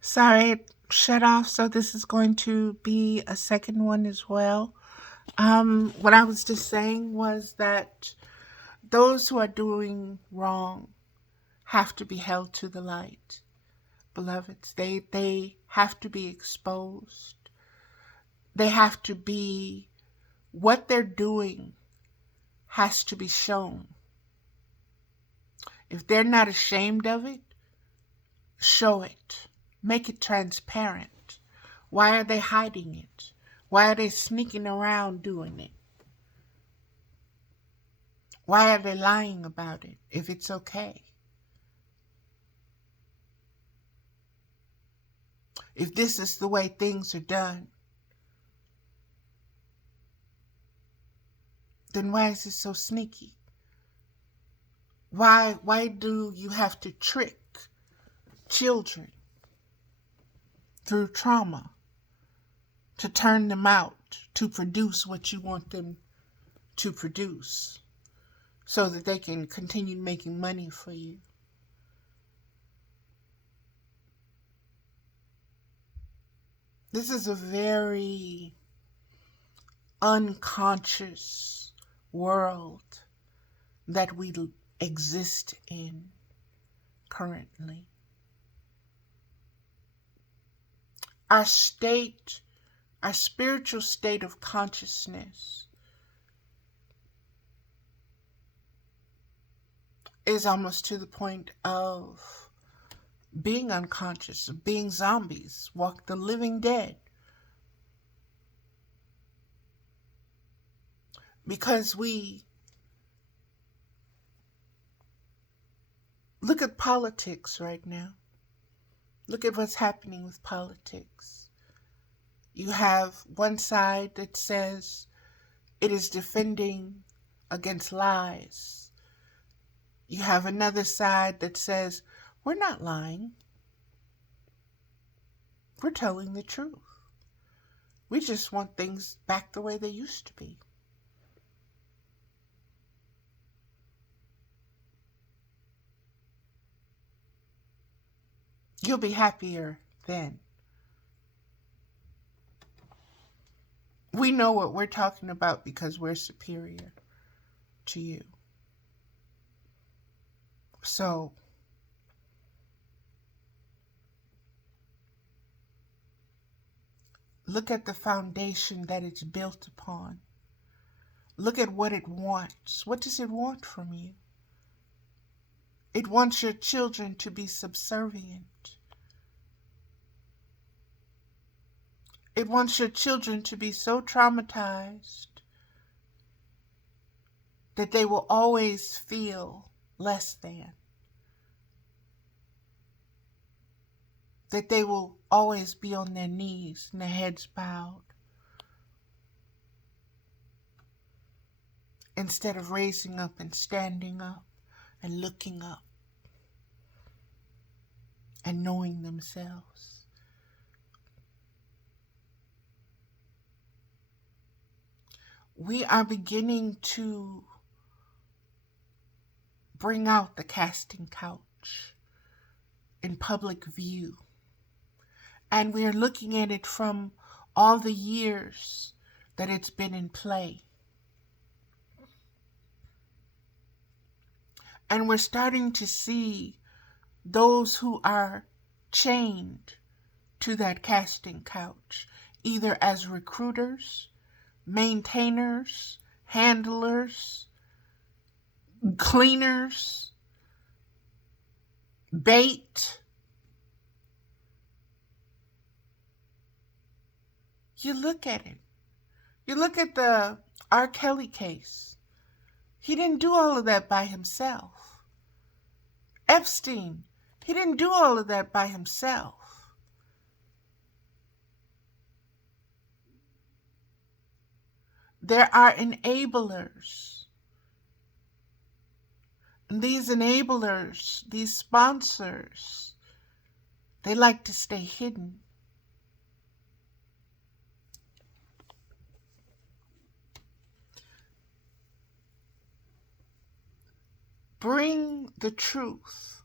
Sorry, it shut off, so this is going to be a second one as well. What I was just saying was that those who are doing wrong have to be held to the light, beloveds. They have to be exposed. They have to be what they're doing has to be shown. If they're not ashamed of it, show it. Make it transparent. Why are they hiding it? Why are they sneaking around doing it? Why are they lying about it if it's okay? If this is the way things are done, then why is it so sneaky? Why do you have to trick children through trauma to turn them out to produce what you want them to produce so that they can continue making money for you? This is a very unconscious world that we exist in currently. Our state, our spiritual state of consciousness is almost to the point of being unconscious, of being zombies, walk the living dead. Because we look at politics right now. Look at what's happening with politics. You have one side that says it is defending against lies. You have another side that says, we're not lying. We're telling the truth. We just want things back the way they used to be. You'll be happier then. We know what we're talking about because we're superior to you. So, look at the foundation that it's built upon. Look at what it wants. What does it want from you? It wants your children to be subservient. It wants your children to be so traumatized that they will always feel less than. That they will always be on their knees and their heads bowed, instead of raising up and standing up and looking up and knowing themselves. We are beginning to bring out the casting couch in public view. And we are looking at it from all the years that it's been in play. And we're starting to see those who are chained to that casting couch, either as recruiters, maintainers, handlers, cleaners, bait. You look at it. You look at the R. Kelly case. He didn't do all of that by himself. Epstein, he didn't do all of that by himself. There are enablers. And these enablers, these sponsors, they like to stay hidden. Bring the truth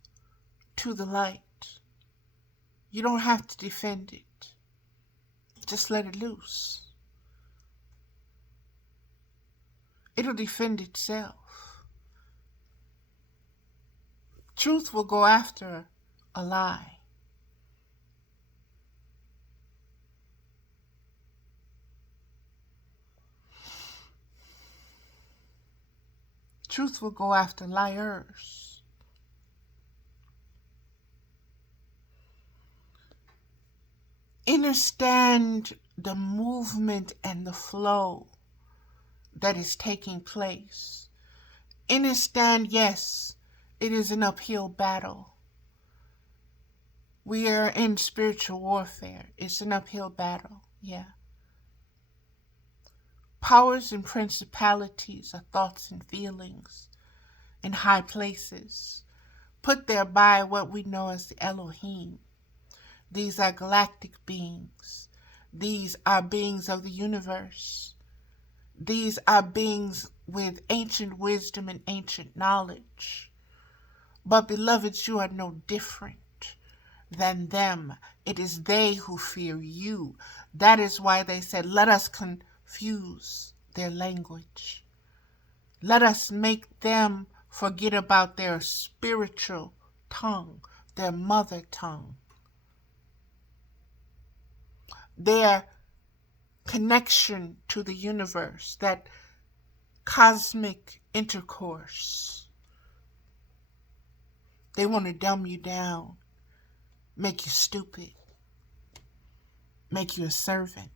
to the light. You don't have to defend it. Just let it loose. It'll defend itself. Truth will go after a lie. Truth will go after liars. Understand the movement and the flow that is taking place. Understand, yes, it is an uphill battle. We are in spiritual warfare. It's an uphill battle, yeah. Powers and principalities are thoughts and feelings in high places, put there by what we know as the Elohim. These are galactic beings. These are beings of the universe. These are beings with ancient wisdom and ancient knowledge. But beloveds, you are no different than them. It is they who fear you. That is why they said, let us confuse their language. Let us make them forget about their spiritual tongue, their mother tongue, their connection to the universe, that cosmic intercourse. They want to dumb you down, make you stupid, make you a servant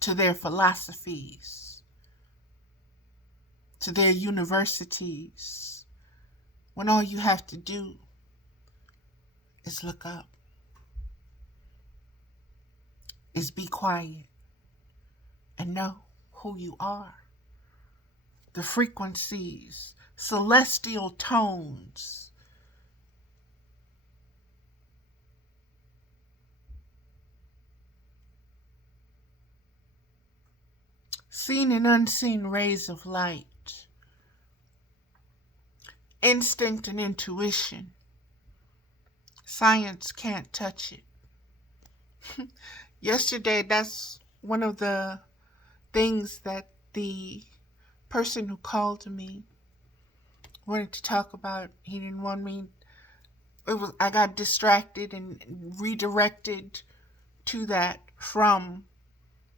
to their philosophies, to their universities, when all you have to do is look up, is be quiet, and know who you are. The frequencies, celestial tones, seen and unseen rays of light, instinct and intuition. Science can't touch it. Yesterday, that's one of the things that the person who called me wanted to talk about. He didn't want me. I got distracted and redirected to that from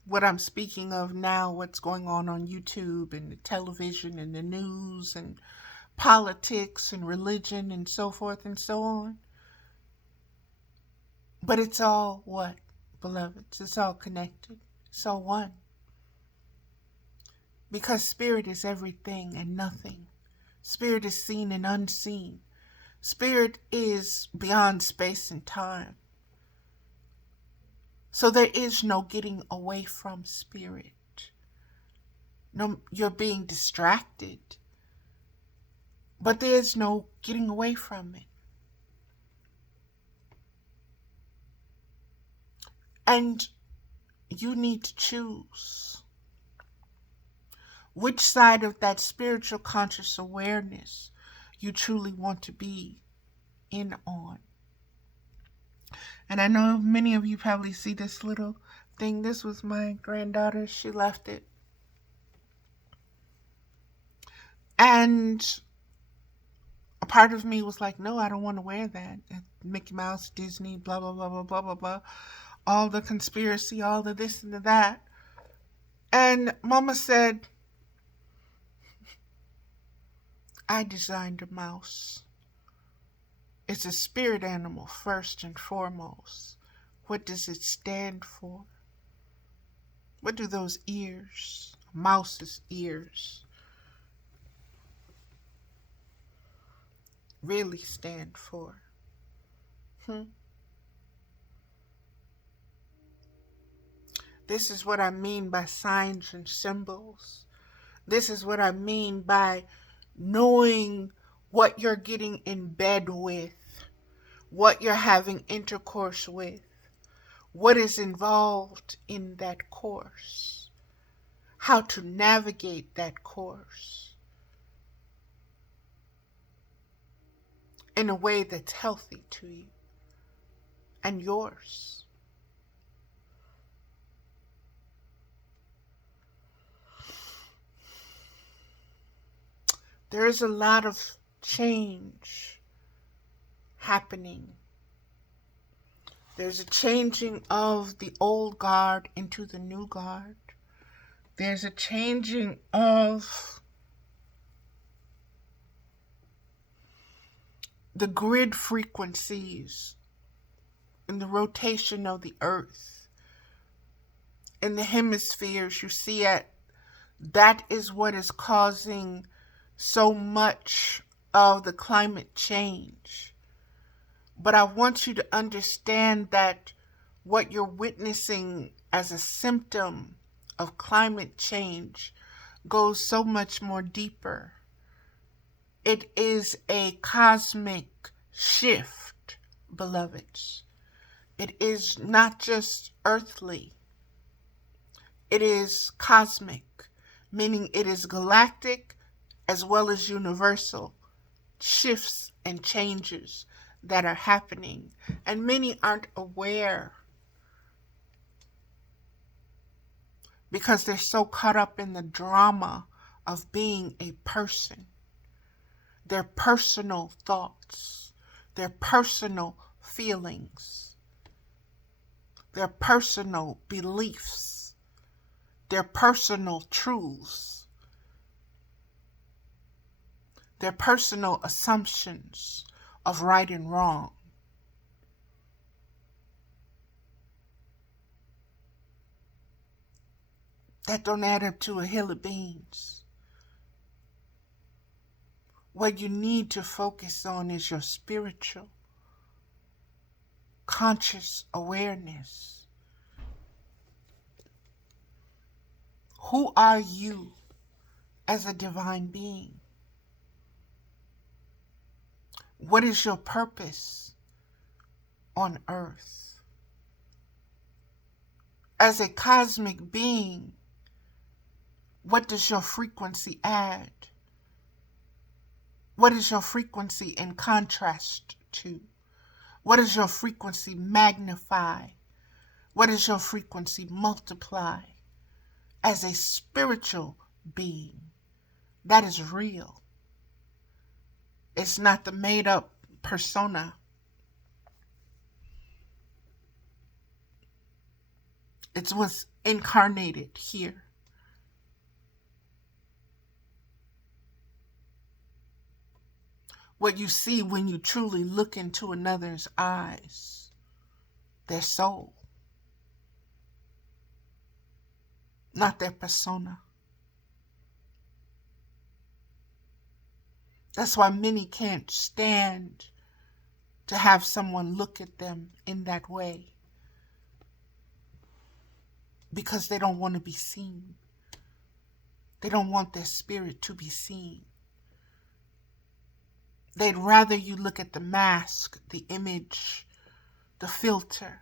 what I'm speaking of now, what's going on YouTube and the television and the news and politics and religion and so forth and so on. But it's all what, beloveds? It's all connected. It's all one. Because spirit is everything and nothing. Spirit is seen and unseen. Spirit is beyond space and time. So there is no getting away from spirit. No, you're being distracted, but there is no getting away from it. And you need to choose which side of that spiritual conscious awareness you truly want to be in on. And I know many of you probably see this little thing. This was my granddaughter. She left it. And a part of me was like, no, I don't want to wear that. Mickey Mouse, Disney, blah, blah, blah, blah, blah, blah, blah. All the conspiracy, all the this and the that. And Mama said, I designed a mouse. It's a spirit animal first and foremost. What does it stand for? What do those ears, a mouse's ears, really stand for? This is what I mean by signs and symbols. This is what I mean by knowing what you're getting in bed with, what you're having intercourse with, what is involved in that course, how to navigate that course. in a way that's healthy to you and yours. There is a lot of change happening. There's a changing of the old guard into the new guard. There's a changing of the grid frequencies in the rotation of the earth. In the hemispheres, you see it. That is what is causing so much of the climate change. But I want you to understand that what you're witnessing as a symptom of climate change goes so much more deeper. It is a cosmic shift, beloveds. It is not just earthly. It is cosmic, meaning it is galactic as well as universal shifts and changes that are happening. And many aren't aware because they're so caught up in the drama of being a person. Their personal thoughts, their personal feelings, their personal beliefs, their personal truths, their personal assumptions of right and wrong. That don't add up to a hill of beans. What you need to focus on is your spiritual, conscious awareness. Who are you as a divine being? What is your purpose on earth? As a cosmic being, what does your frequency add? What is your frequency in contrast to? What does your frequency magnify? What does your frequency multiply? As a spiritual being, that is real. It's not the made-up persona. It's what's incarnated here. What you see when you truly look into another's eyes, their soul, not their persona. That's why many can't stand to have someone look at them in that way, because they don't want to be seen. They don't want their spirit to be seen. They'd rather you look at the mask, the image, the filter,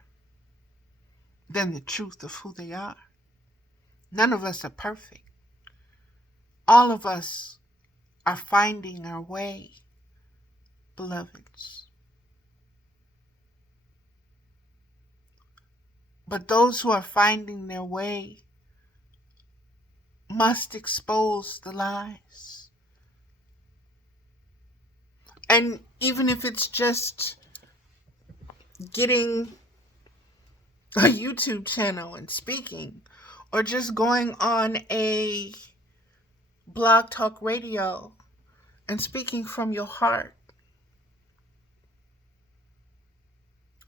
than the truth of who they are. None of us are perfect. All of us are finding our way, beloveds. But those who are finding their way must expose the lies. And even if it's just getting a YouTube channel and speaking, or just going on a blog talk radio and speaking from your heart,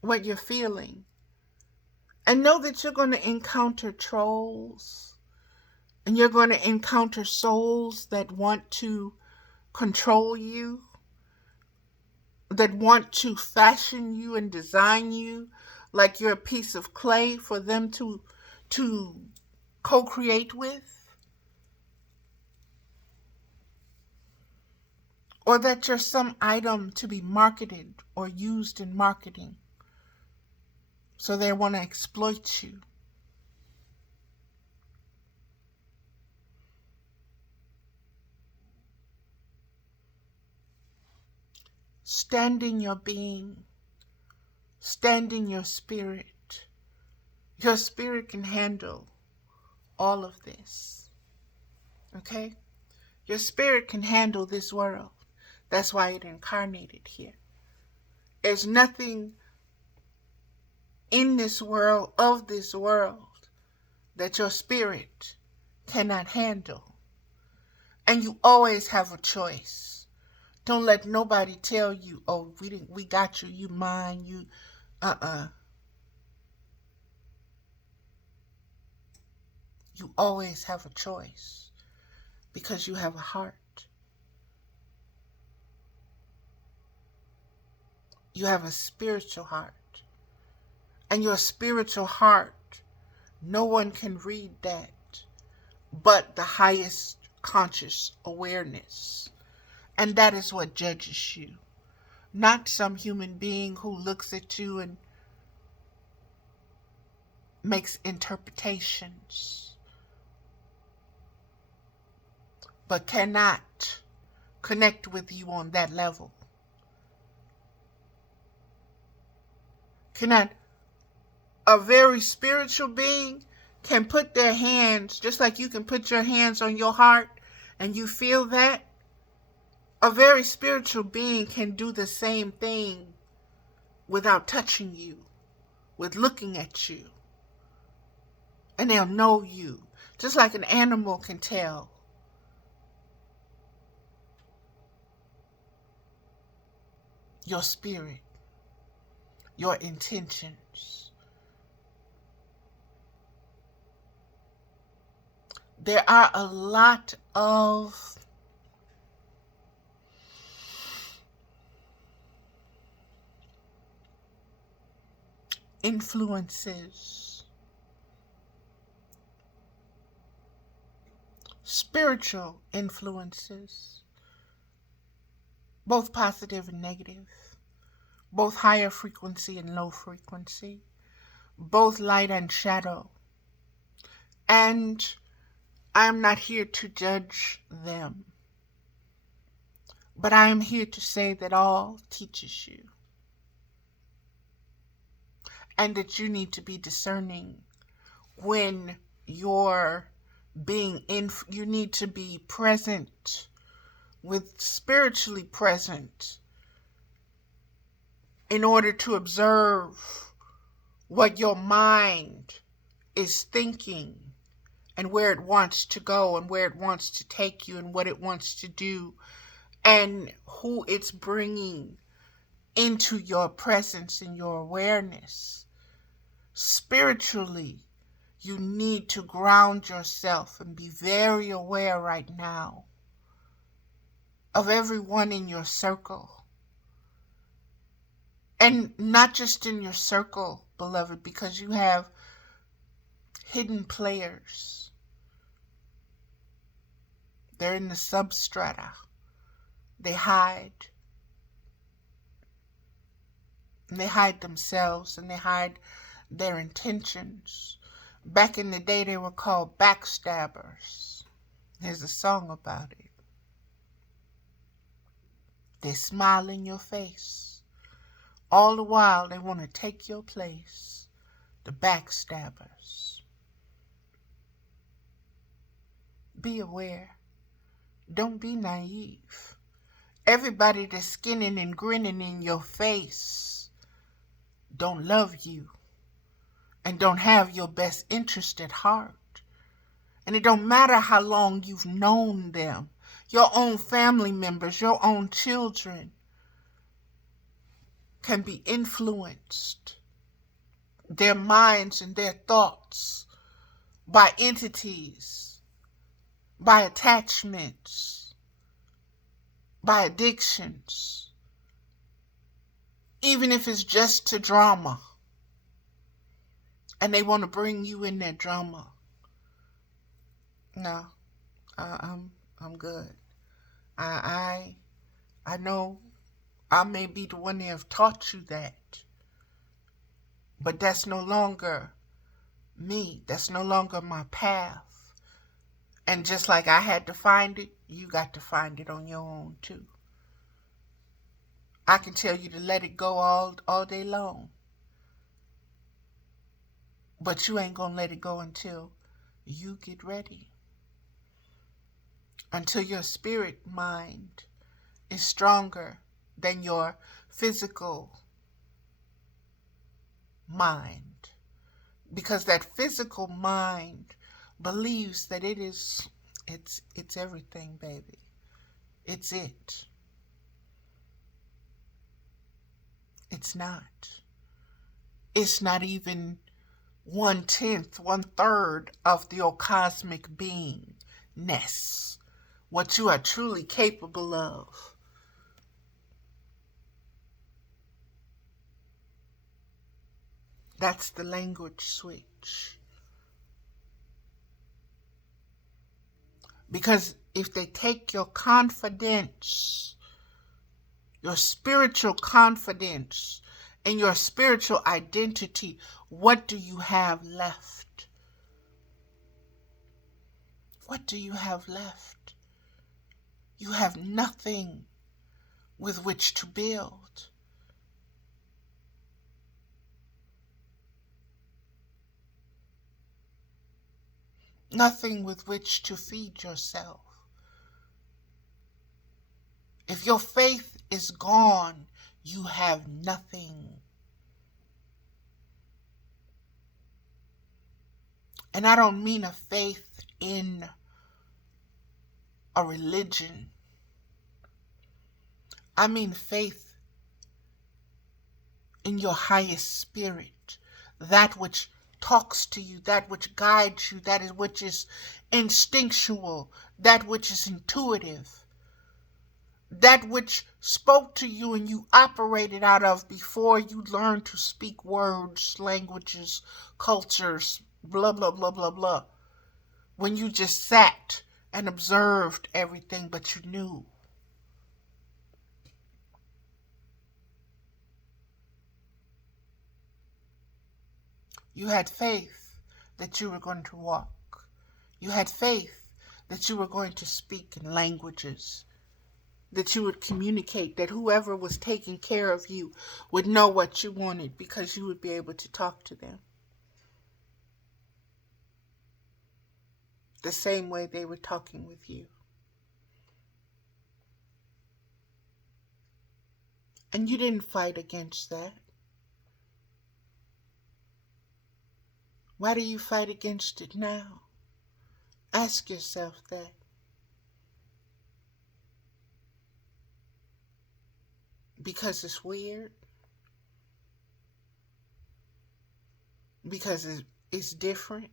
what you're feeling. And know that you're going to encounter trolls, and you're going to encounter souls that want to control you, that want to fashion you and design you like you're a piece of clay for them to co-create with. Or that you're some item to be marketed or used in marketing. So they want to exploit you. stand in your being, stand in your spirit. Your spirit can handle all of this. Okay? Your spirit can handle this world. That's why it incarnated here. There's nothing in this world, of this world, that your spirit cannot handle. And you always have a choice. Don't let nobody tell you, oh, we got you, you mine, you, You always have a choice because you have a heart. You have a spiritual heart. And your spiritual heart, no one can read that but the highest conscious awareness. And that is what judges you. Not some human being who looks at you and makes interpretations, but cannot connect with you on that level. Cannot. A very spiritual being can put their hands, just like you can put your hands on your heart and you feel that. A very spiritual being can do the same thing without touching you, with looking at you. And they'll know you, just like an animal can tell. Your spirit, your intentions. There are a lot of influences, spiritual influences, both positive and negative, both higher frequency and low frequency, both light and shadow. And I am not here to judge them, but I am here to say that all teaches you. And that you need to be discerning when you're you need to be present, spiritually present, in order to observe what your mind is thinking and where it wants to go and where it wants to take you and what it wants to do and who it's bringing into your presence and your awareness. Spiritually, you need to ground yourself and be very aware right now of everyone in your circle. And not just in your circle, beloved, because you have hidden players. They're in the substrata. They hide. And they hide themselves and they hide their intentions. Back in the day, they were called backstabbers. There's a song about it. They smile in your face. All the while, they want to take your place. The backstabbers. Be aware. Don't be naive. Everybody that's skinning and grinning in your face don't love you and don't have your best interest at heart. And it don't matter how long you've known them, your own family members, your own children can be influenced, their minds and their thoughts, by entities, by attachments, by addictions, even if it's just to drama. And they want to bring you in that drama. No, I'm good. I know I may be the one that have taught you that, but that's no longer me. That's no longer my path. And just like I had to find it, you got to find it on your own too. I can tell you to let it go all day long. But you ain't going to let it go until you get ready. Until your spirit mind is stronger than your physical mind. Because that physical mind believes that it's everything, baby. It's it. It's not. It's not even 1/10, 1/3 of the cosmic beingness. What you are truly capable of. That's the language switch. Because if they take your confidence, your spiritual confidence, and your spiritual identity, what do you have left? What do you have left? You have nothing with which to build. Nothing with which to feed yourself. If your faith is gone, you have nothing. And I don't mean a faith in a religion. I mean faith in your highest spirit, that which talks to you, that which guides you, that is which is instinctual, that which is intuitive, that which spoke to you and you operated out of before you learned to speak words, languages, cultures, blah, blah, blah, blah, blah. When you just sat and observed everything, but you knew. You had faith that you were going to walk. You had faith that you were going to speak in languages, that you would communicate, that whoever was taking care of you would know what you wanted because you would be able to talk to them the same way they were talking with you. And you didn't fight against that. Why do you fight against it now? Ask yourself that. Because it's weird? Because it's different?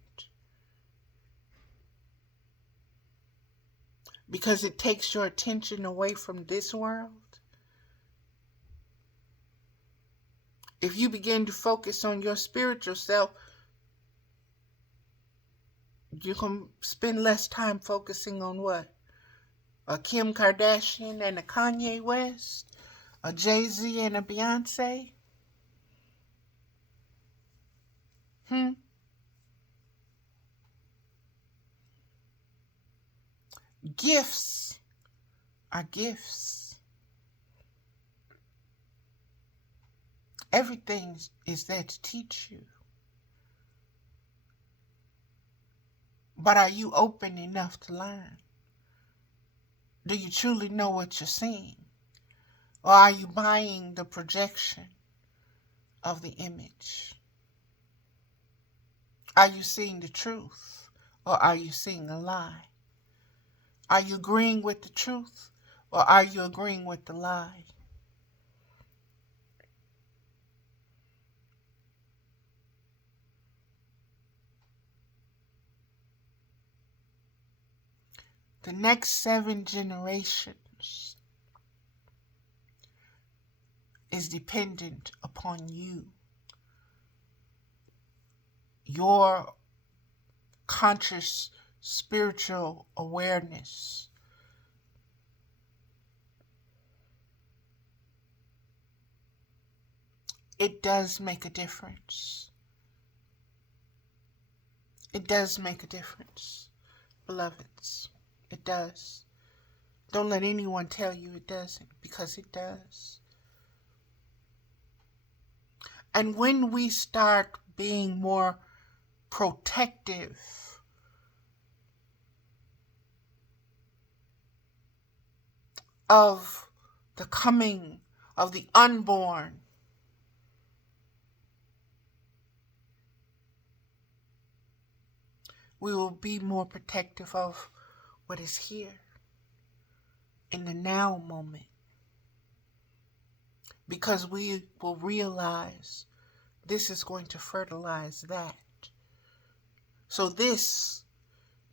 Because it takes your attention away from this world? If you begin to focus on your spiritual self, you can spend less time focusing on what? A Kim Kardashian and a Kanye West? A Jay-Z and a Beyonce? Gifts are gifts. Everything is there to teach you. But are you open enough to learn? Do you truly know what you're seeing? Or are you buying the projection of the image? Are you seeing the truth? Or are you seeing a lie? Are you agreeing with the truth? Or are you agreeing with the lie? The next 7 generations is dependent upon you. Your conscious spiritual awareness. It does make a difference. It does make a difference, beloveds. It does. Don't let anyone tell you it doesn't, because it does. And when we start being more protective of the coming of the unborn, we will be more protective of what is here in the now moment, because we will realize this is going to fertilize that. So this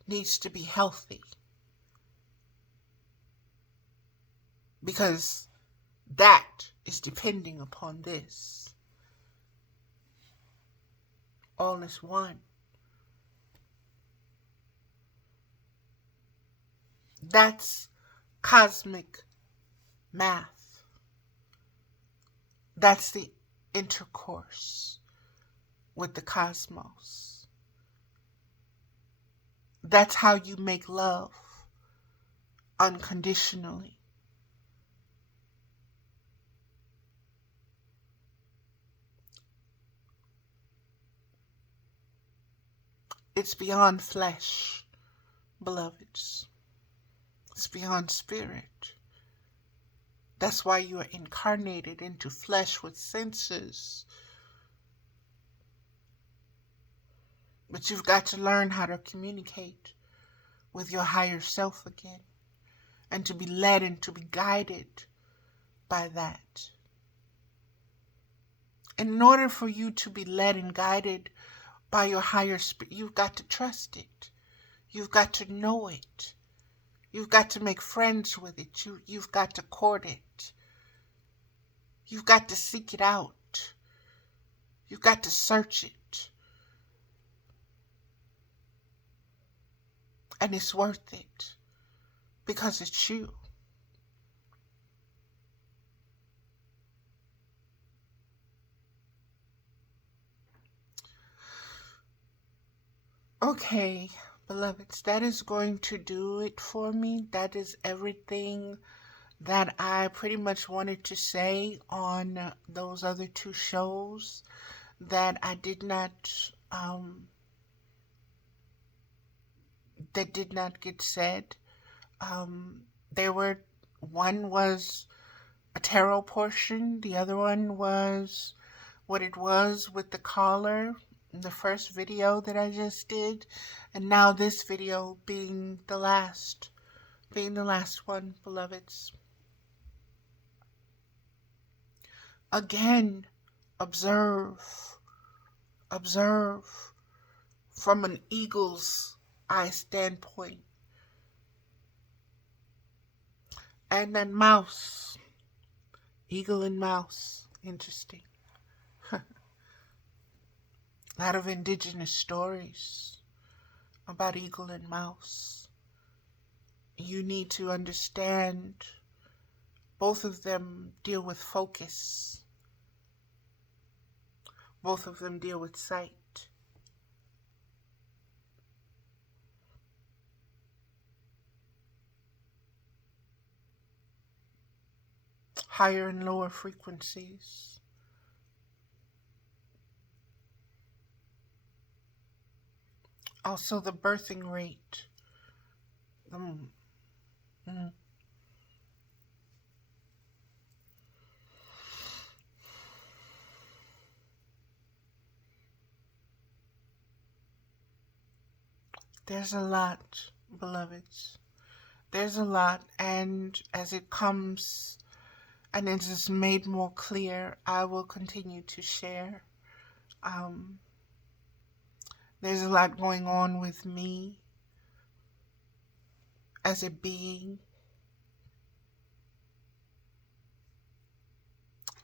needs to be healthy, because that is depending upon this. All is one. That's cosmic math. That's the intercourse with the cosmos. That's how you make love unconditionally. It's beyond flesh, beloveds. It's beyond spirit. That's why you are incarnated into flesh with senses. But you've got to learn how to communicate with your higher self again, and to be led and to be guided by that. And in order for you to be led and guided by your higher spirit, you've got to trust it. You've got to know it. You've got to make friends with it. You've got to court it. You've got to seek it out. You've got to search it. And it's worth it, because it's you. Okay, beloveds, that is going to do it for me. That is everything that I pretty much wanted to say on those other two shows that I did not get said. One was a tarot portion, the other one was what it was with the caller in the first video that I just did, and now this video being the last one, beloveds. Again, observe from an eagle's eye standpoint. And then mouse, eagle and mouse, interesting. A lot of indigenous stories about eagle and mouse. You need to understand both of them deal with focus. Both of them deal with sight. Higher and lower frequencies. Also the birthing rate. There's a lot, beloveds. There's a lot, and as it comes and it is made more clear, I will continue to share. There's a lot going on with me as a being.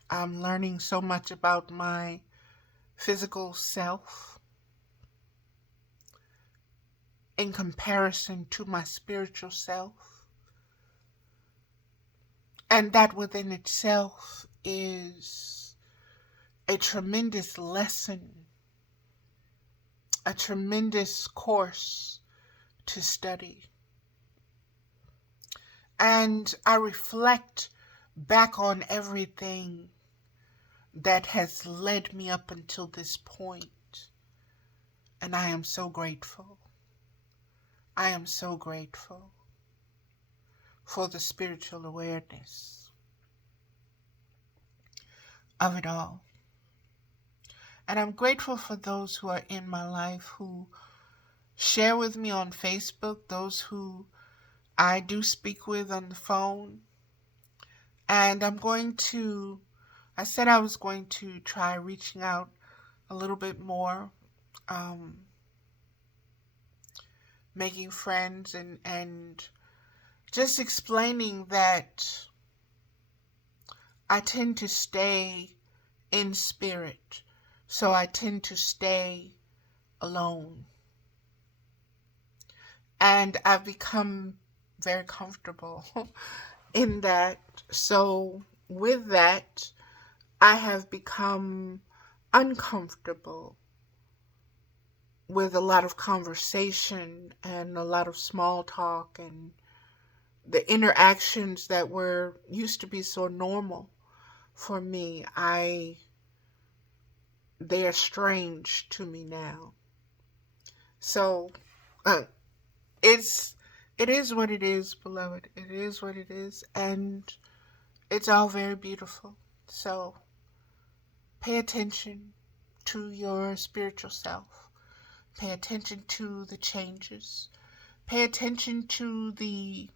I'm learning so much about my physical self in comparison to my spiritual self. And that within itself is a tremendous lesson, a tremendous course to study. And I reflect back on everything that has led me up until this point. And I am so grateful. I am so grateful for the spiritual awareness of it all. And I'm grateful for those who are in my life who share with me on Facebook, those who I do speak with on the phone. And I said I was going to try reaching out a little bit more, making friends and just explaining that I tend to stay in spirit. So I tend to stay alone. And I've become very comfortable in that. So with that, I have become uncomfortable with a lot of conversation and a lot of small talk and the interactions that were used to be so normal for me. They are strange to me now. So it is what it is, beloved. It is what it is, and it's all very beautiful. So pay attention to your spiritual self. Pay attention to the changes. Pay attention to the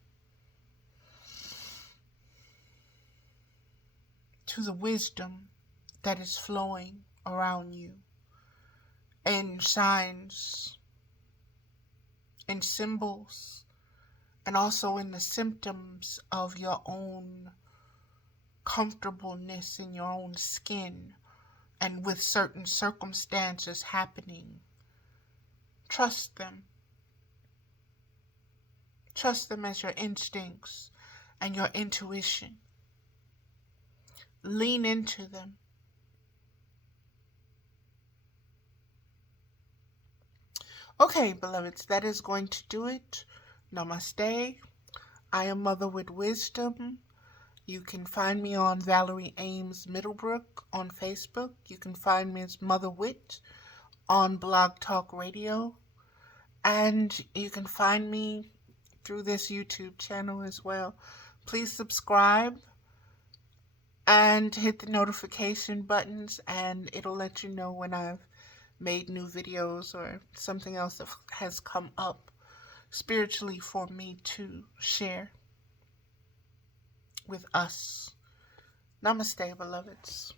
wisdom that is flowing around you, and signs and symbols, and also in the symptoms of your own comfortableness in your own skin and with certain circumstances happening. Trust them. Trust them as your instincts and your intuition. Lean into them. Okay, beloveds, that is going to do it. Namaste. I am Mother with Wisdom. You can find me on Valerie Ames Middlebrook on Facebook. You can find me as Mother Wit on Blog Talk Radio. And you can find me through this YouTube channel as well. Please subscribe and hit the notification buttons, and it'll let you know when I've made new videos or something else that has come up spiritually for me to share with us. Namaste, beloveds.